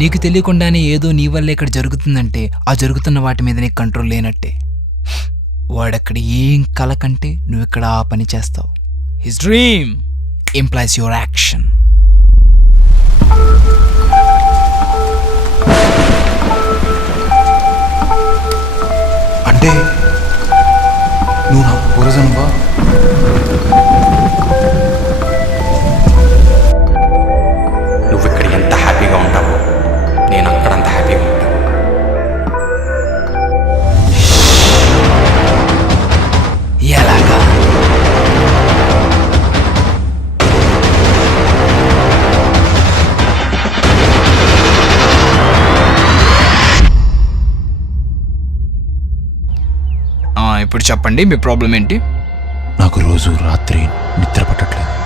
నీకు తెలియకుండానే ఏదో నీ వల్లే ఇక్కడ జరుగుతుందంటే ఆ జరుగుతున్న వాటి మీద నీకు కంట్రోల్ లేనట్టే. వాడక్కడ ఏం కల కంటే నువ్వు ఇక్కడ ఆ పని చేస్తావు. His dream implies your action. అంటే నువ్వు నా పూర్వజన్మవా? నువ్వు ఇక్కడ ఎంత హ్యాపీగా ఉంటావో నేను అక్కడ అంత హ్యాపీగా ఉంటాను. ఎలాగా? ఇప్పుడు చెప్పండి, మీ ప్రాబ్లం ఏంటి? నాకు రోజు రాత్రి నిద్ర పట్టట్లేదు.